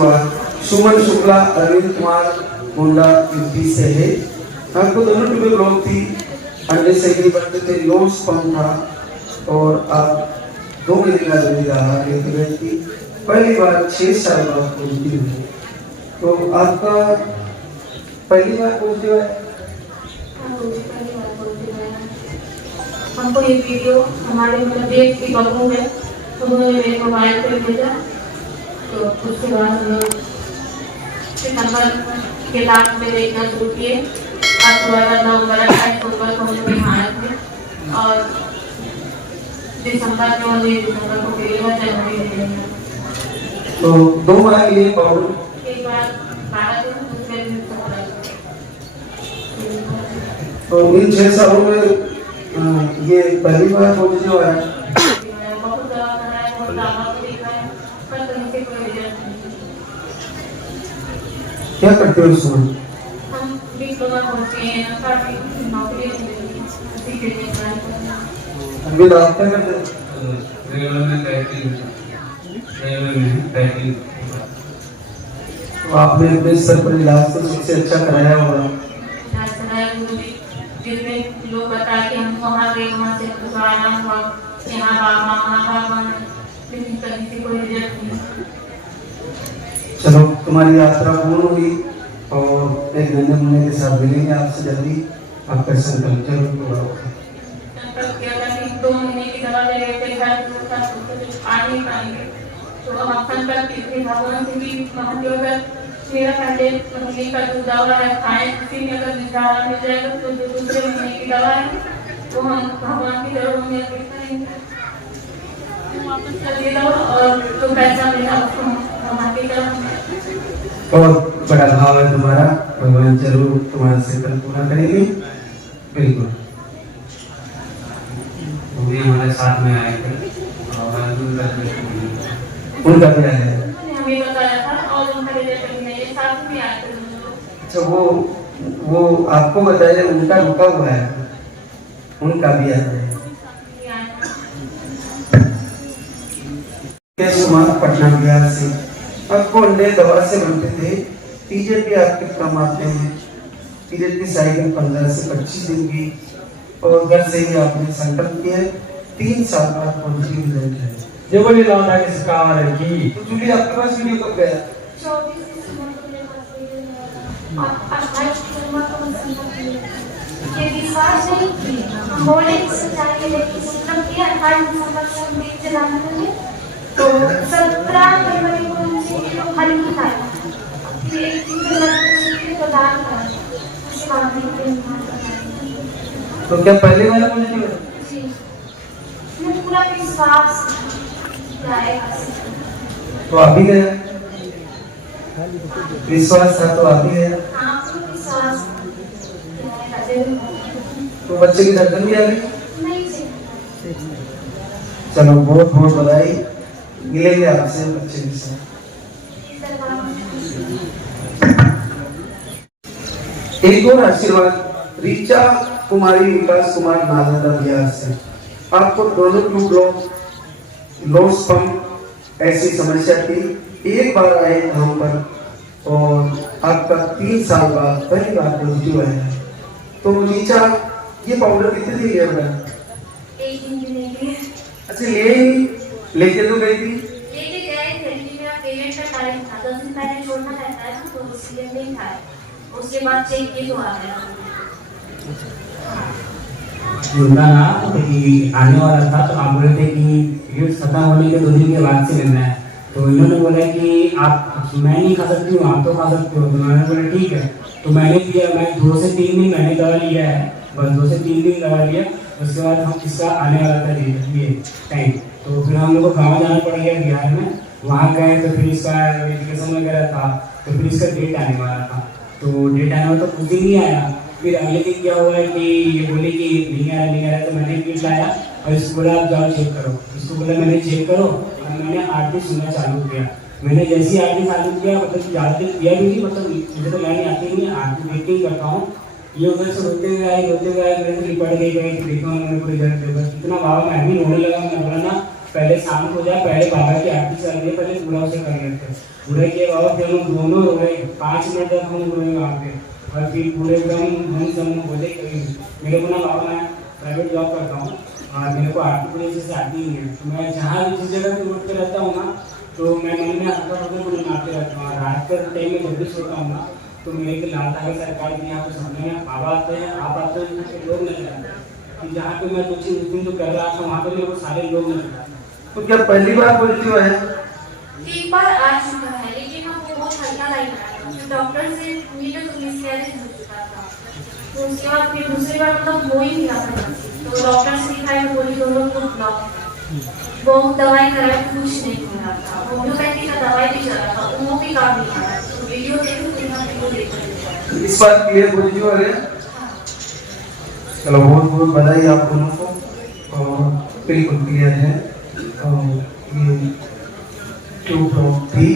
सुमन Shukla Arvind Kumar Gonda UP से है। आपको दोनों टूबे ब्लॉक थी, अंडे से ही बनते थे, लोन स्पम था और आप 2 महीने का आहार लेते गए थी। पहली बार 6 साल बाद पॉजिटिव हुई। तो आपका पहली बार पॉजिटिव है? हमको ये वीडियो हमारे मतलब देश की बहू है, तो उन्होंने मेरे मोबाइल पर भेजा। तो उसके बाद हम लोग सितंबर के लास्ट में देखना शुरू किए। अक्टूबर, नवंबर, 28 अक्टूबर को हम लोग यहाँ आए थे और दिसंबर को डिलीवर जनवरी में। तो 2 बार ये पाउडर एक बार 12 दिन, दूसरे दिन 17 दिन। तो इन 6 सालों में ये पहली बार पॉजिटिव आया? बहुत दवा कराया, बहुत दवा को दिखाया, पर कहीं से कोई रिजल्ट नहीं। क्या करते हो इसमें? हम डिप्लोमा पहुंचे हैं, काफी नौकरी मिली, उसी के लिए ट्राई कर रहे हैं। अभी आप क्या करते हैं? रेलवे में पैकिंग। तो आपने अपने स्तर पर इलाज तो सबसे अच्छा कराया होगा। जितने लोग बताए कि हम वहाँ गए, वहाँ से आराम हुआ, यहाँ बाबा लेकिन कहीं से कोई रिजल्ट नहीं। चलो, तुम्हारी यात्रा पूर्ण हुई और एक नन्हे मुन्ने के साथ मिलेंगे आपसे जल्दी। आपका संकल्प जरूर पूरा होगा। संकल्प किया था कि 2 महीने की दवा ले गए थे, घर आ नहीं पाएंगे, तो हम संकल्प किए थे भगवान से कि महादेव अगर मेरा पहले महीने का जो दवा है खाएं, उसी में अगर निजात मिल जाएगा तो जो दूसरे महीने की दवा है वो हम भगवान की तरफ में अर्पित करेंगे, वापस कर दे दो और जो पैसा मिला उसको भगवान की तरफ। बहुत बड़ा भाव है तुम्हारा, भगवान जरूर तुम्हारा संकल्प पूरा करेंगे। बिल्कुल। वो भी हमारे साथ में आए थे और उनका भी आया है? हमें बताया था और उनका रिजल्ट नहीं, साथ में आए थे। अच्छा, वो आपको बताया, उनका रुका हुआ है, उनका भी आया है। पटना बिहार से आपको अंडे दवा से बनते थे। पीरियड भी आपके कम आते हैं, पीरियड की साइकिल 15 से 25 दिन की, और घर से ही आपने संकल्प किया। 3 साल बाद पॉजिटिव रिजल्ट है। जो बोली लौटा के सिखा लड़की। तो जूली, आपके पास वीडियो कब गया? 24 दिसंबर को मेरे पास वीडियो है और 28 दिसंबर को ये विश्वास नहीं की हम बोले इससे चाहिए, लेकिन मतलब कि 28 दिसंबर को हम देख चलाने लगे तो 17 फरवरी को हमसे हल किया। फिर एक दिन के बाद प्रदान करा, उसके बाद तो क्या पहले वाला पॉजिटिव है? जी, मैं पूरा विश्वास जाएगा। तो आप ही गया, विश्वास था तो आप ही गया। हाँ, पूरा विश्वास जाएगा। तो बच्चे की धड़कन भी आ गई? नहीं जी। चलो, बहुत बहुत बधाई, मिलेंगे आपसे बच्चे के साथ। एक और आशीर्वाद रीचा कुमारी विकास कुमार नालंदा बिहार से। आपको दोनों ट्यूब ब्लॉक लोस पंप ऐसी समस्या थी, एक बार आए हम पर और आपका 3 साल बाद पहली बार पॉजिटिव आया। तो रीचा, ये पाउडर कितने दिन लिया बेटा? 1 दिन भी नहीं लिए। अच्छा, लेके तो गई थी? लेके गए थे, लेकिन मेरा पेमेंट का टाइम था, 10 दिन पहले छोड़ना रहता है तो इसलिए नहीं था। उसके बाद चेक किए तो आ गया। जुड़ना ना कि आने वाला था, तो आप बोले थे कि पीरियड खत्म होने के 2 दिन के बाद से लेना है। तो इन्होंने बोला कि आप, मैं नहीं खा सकती हूँ, आप तो खा सकते हो। तो मैंने बोला ठीक है। तो मैंने दिया, मैं 2 से 3 दिन मैंने दवा लिया है, बस 2 से 3 दिन दवा लिया। उसके बाद हम इसका आने वाला था ये टाइम, तो फिर हम लोग को गाँव जाना पड़ गया बिहार में। वहाँ गए तो फिर इसका वेरिफिकेशन वगैरह था, तो फिर इसका डेट आने वाला था। तो डेट आने वाला तो कुछ दिन नहीं आया। फिर अगले दिन क्या हुआ है कि ये बोले कि नहीं आ रहा, तो मैंने किट लाया और इसको बोला आप जाओ चेक करो। इसको बोला मैंने चेक करो और मैंने आरती सुनना चालू किया। मैंने जैसे ही आरती चालू किया, मतलब ज़्यादा दिन किया भी नहीं, मतलब मुझे तो मैंने आती नहीं, आरती देख के ही करता हूँ। ये उधर से रोते हुए आए, मेरे से पड़ गई देखा उन्होंने पूरी घर पे, इतना बाबा मैं भी रोने लगा। मैं बोला ना पहले शाम को जाए, पहले बाबा की आरती चल रही है, पहले पूरा उसे कर लेते। पूरे के बाबा फिर हम दोनों रोए, 5 मिनट तक हम रोए वहाँ पे। और फिर पूरे एकदम हम सब बोले मेरे को ना बाबा, मैं प्राइवेट जॉब करता हूँ और मेरे को आरती पूरी अच्छे से आती नहीं है, तो मैं जहाँ भी जिस जगह पे उठते रहता हूँ ना, तो मैं मन में हल्का हल्का गुनगुनाते रहता हूँ। और रात के टाइम में जब भी सोता हूँ ना, तो मेरे के लाल धागे सरकार के यहाँ पे सामने में बाबा आते हैं, आप आते हैं, यहाँ पे लोग नजर आते हैं कि जहाँ पे मैं कुछ दिन तो कर रहा था वहाँ पे मेरे को सारे लोग नजर आते हैं। तो क्या पहली बार पॉजिटिव है? एक बार आ चुका है, लेकिन हमको बहुत हल्का लग रहा था। तो डॉक्टर से मुझे तो मिसकैरेज हो चुका था, तो उसके बाद फिर दूसरी बार मतलब हो ही नहीं रहा था। तो डॉक्टर से दिखाया तो बोली दोनों को ब्लॉक था। बहुत दवाई कराई तो कुछ नहीं हो रहा था। होम्योपैथी का दवाई भी चला था, वो भी काम नहीं आ रहा था। तो वीडियो देखो, वीडियो देखो। इस बार क्लियर पॉजिटिव आ गया। चलो बहुत बहुत बधाई आप दोनों को, और बिल्कुल क्लियर है। और ये 2 थी